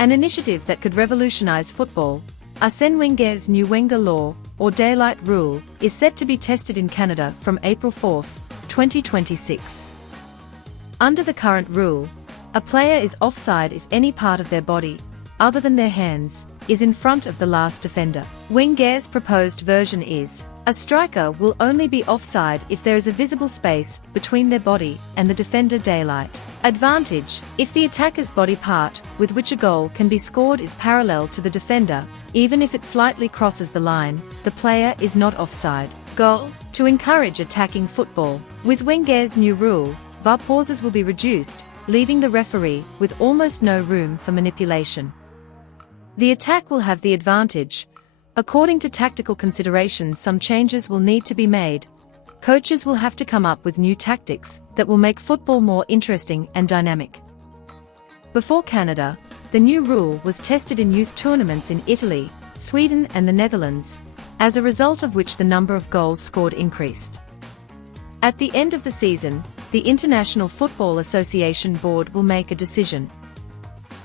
An initiative that could revolutionize football, Arsène Wenger's new Wenger Law, or Daylight Rule, is set to be tested in Canada from April 4, 2026. Under the current rule, a player is offside if any part of their body, other than their hands, is in front of the last defender. Wenger's proposed version is, a striker will only be offside if there is a visible space between their body and the defender. Daylight advantage: if the attacker's body part with which a goal can be scored is parallel to the defender, even if it slightly crosses the line, the player is not offside. Goal: to encourage attacking football. With Wenger's new rule, VAR pauses will be reduced, leaving the referee with almost no room for manipulation. The attack will have the advantage. According to tactical considerations, some changes will need to be made. Coaches will have to come up with new tactics that will make football more interesting and dynamic. Before Canada, the new rule was tested in youth tournaments in Italy, Sweden and the Netherlands, as a result of which the number of goals scored increased. At the end of the season, the International Football Association Board will make a decision.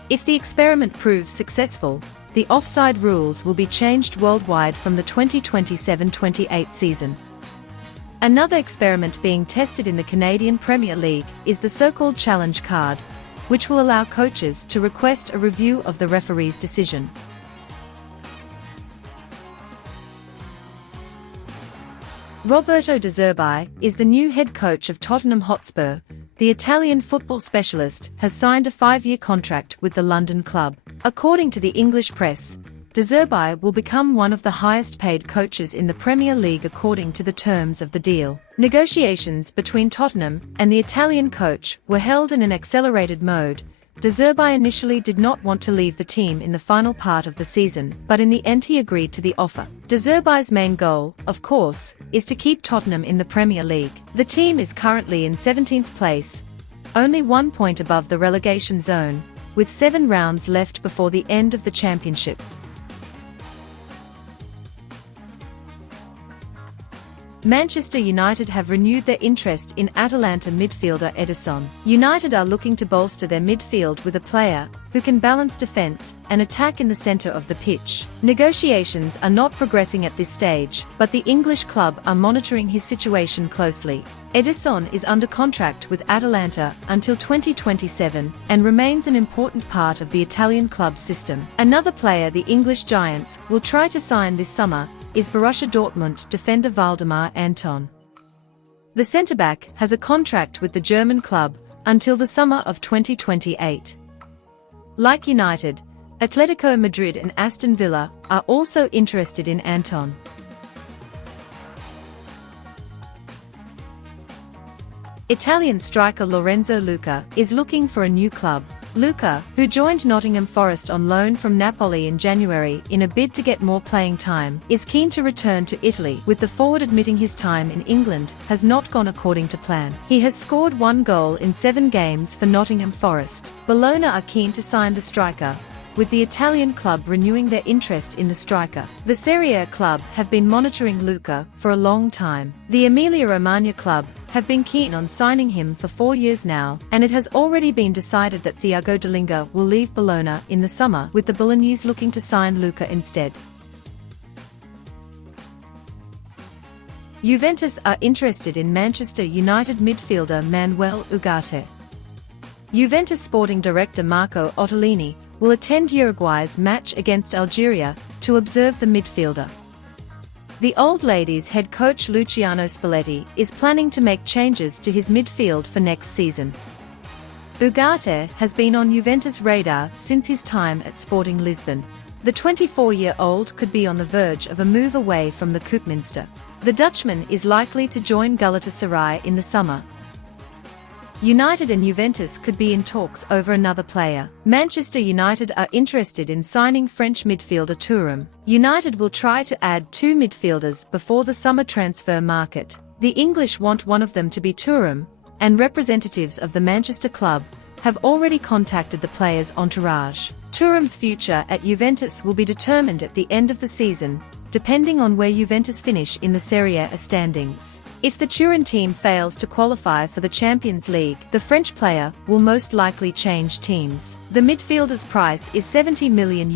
If the experiment proves successful, the offside rules will be changed worldwide from the 2027-28 season. Another experiment being tested in the Canadian Premier League is the so-called challenge card, which will allow coaches to request a review of the referee's decision. Roberto De Zerbi is the new head coach of Tottenham Hotspur. The Italian football specialist has signed a 5-year contract with the London club. According to the English press, De Zerbi will become one of the highest-paid coaches in the Premier League according to the terms of the deal. Negotiations between Tottenham and the Italian coach were held in an accelerated mode. De Zerbi initially did not want to leave the team in the final part of the season, but in the end he agreed to the offer. De Zerbi's main goal, of course, is to keep Tottenham in the Premier League. The team is currently in 17th place, only 1 point above the relegation zone, with 7 rounds left before the end of the championship. Manchester United have renewed their interest in Atalanta midfielder Ederson. United are looking to bolster their midfield with a player who can balance defense and attack in the center of the pitch. Negotiations are not progressing at this stage, but the English club are monitoring his situation closely. Ederson is under contract with Atalanta until 2027 and remains an important part of the Italian club system. Another player the English Giants will try to sign this summer is Borussia Dortmund defender Waldemar Anton. The centre-back has a contract with the German club until the summer of 2028. Like United, Atletico Madrid and Aston Villa are also interested in Anton. Italian striker Lorenzo Luca is looking for a new club. Luca, who joined Nottingham Forest on loan from Napoli in January in a bid to get more playing time, is keen to return to Italy, with the forward admitting his time in England has not gone according to plan. He has scored 1 goal in 7 games for Nottingham Forest. Bologna are keen to sign the striker, with the Italian club renewing their interest in the striker. The Serie A club have been monitoring Luca for a long time. The Emilia-Romagna club have been keen on signing him for 4 years now, and it has already been decided that Thiago Dalinga will leave Bologna in the summer, with the Bolognese looking to sign Luca instead. Juventus are interested in Manchester United midfielder Manuel Ugarte. Juventus sporting director Marco Ottolini will attend Uruguay's match against Algeria to observe the midfielder. The Old Ladies head coach Luciano Spalletti is planning to make changes to his midfield for next season. Ugarte has been on Juventus' radar since his time at Sporting Lisbon. The 24-year-old could be on the verge of a move away from the Koopminster. The Dutchman is likely to join Galatasaray in the summer. United and Juventus could be in talks over another player. Manchester United are interested in signing French midfielder Thuram. United will try to add 2 midfielders before the summer transfer market. The English want one of them to be Thuram, and representatives of the Manchester club have already contacted the player's entourage. Thuram's future at Juventus will be determined at the end of the season, depending on where Juventus finish in the Serie A standings. If the Turin team fails to qualify for the Champions League, the French player will most likely change teams. The midfielder's price is €70 million.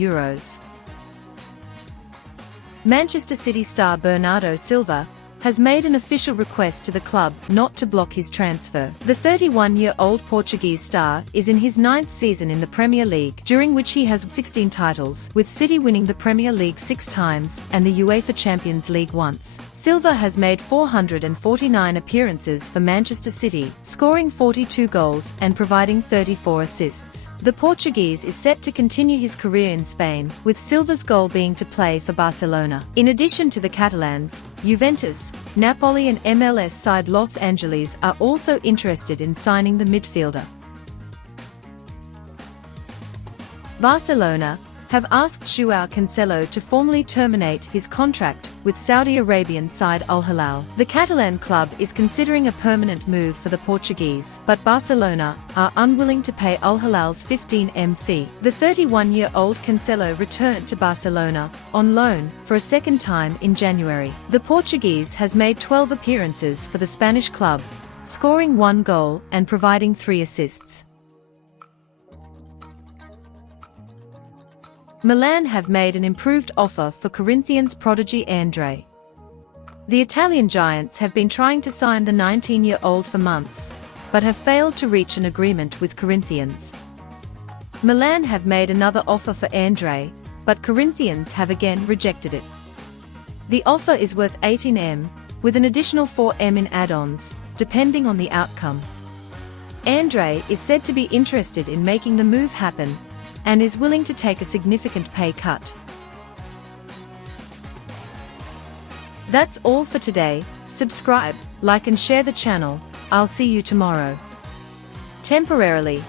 Manchester City star Bernardo Silva has made an official request to the club not to block his transfer. The 31-year-old Portuguese star is in his 9th season in the Premier League, during which he has 16 titles, with City winning the Premier League 6 times and the UEFA Champions League once. Silva has made 449 appearances for Manchester City, scoring 42 goals and providing 34 assists. The Portuguese is set to continue his career in Spain, with Silva's goal being to play for Barcelona. In addition to the Catalans, Juventus, Napoli and MLS side Los Angeles are also interested in signing the midfielder. Barcelona have asked Joao Cancelo to formally terminate his contract with Saudi Arabian side Al Hilal. The Catalan club is considering a permanent move for the Portuguese, but Barcelona are unwilling to pay Al Hilal's 15M fee. The 31-year-old Cancelo returned to Barcelona on loan for a second time in January. The Portuguese has made 12 appearances for the Spanish club, scoring 1 goal and providing 3 assists. Milan have made an improved offer for Corinthians prodigy Andre. The Italian giants have been trying to sign the 19-year-old for months, but have failed to reach an agreement with Corinthians. Milan have made another offer for Andre, but Corinthians have again rejected it. The offer is worth 18M, with an additional 4M in add-ons, depending on the outcome. Andre is said to be interested in making the move happen, and is willing to take a significant pay cut. That's all for today. Subscribe, like and share the channel. I'll see you tomorrow. Temporarily.